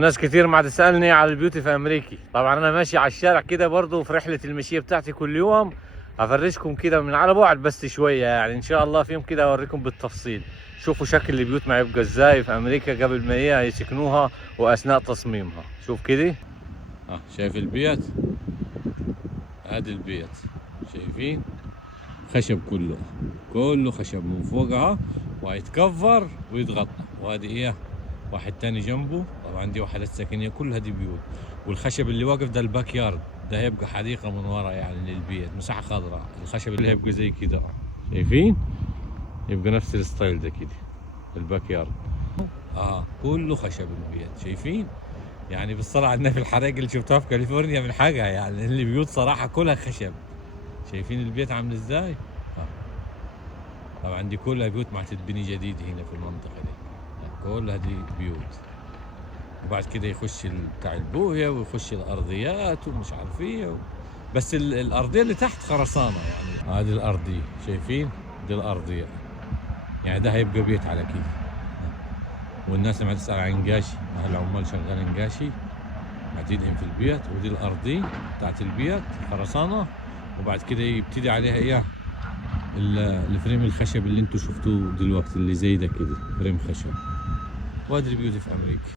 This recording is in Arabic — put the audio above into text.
ناس كتير ما تسألني على البيوت في امريكا. طبعا انا ماشي على الشارع كده برضه في رحلة المشية بتاعتي كل يوم، هفرجكم كده من على بعد بس شوية، يعني ان شاء الله فيهم كده اوريكم بالتفصيل. شوفوا شكل البيوت ما يبقى ازاي في امريكا قبل ما هي يسكنوها واثناء تصميمها. شوف كده، شايف البيت؟ ادي البيت، شايفين؟ خشب، كله خشب من فوقها، وهيتكفر ويتغطى. وادي ايه، واحد تاني جنبه. طبعا دي وحدات سكنيه، كلها دي بيوت. والخشب اللي واقف ده الباك يارد، ده هيبقى حديقه من ورا يعني للبيت، مساحه خضراء. الخشب اللي هيبقى زي كده، شايفين؟ يبقى نفس الستايل ده كده الباك يارد. كله خشب البيت، شايفين؟ يعني بالصلاة على النبي الحرائق اللي شفتها في كاليفورنيا من حاجة، يعني البيوت صراحة كلها خشب. شايفين البيت عامل ازاي؟ طبعا دي كلها بيوت ما تتبني جديد هنا في المنطقة دي، كلها دي بيوت. وبعد كده يخش بتاع البوية ويخش الأرضيات ومش عارف ايه بس الأرضية اللي تحت خرسانة. يعني هذه الأرضية، شايفين؟ دي الأرضية، يعني ده هيبقى بيت على كده. والناس لما تسأل عن قاشي، أهل العمال شغالين قاشي قاعدين في البيت. ودي الأرضية بتاعت البيت خرسانة، وبعد كده يبتدي عليها ايه، الفريم الخشب اللي انتوا شفتوه دلوقتي اللي زي ده كده، فريم خشب. وادي البيوت في امريكا.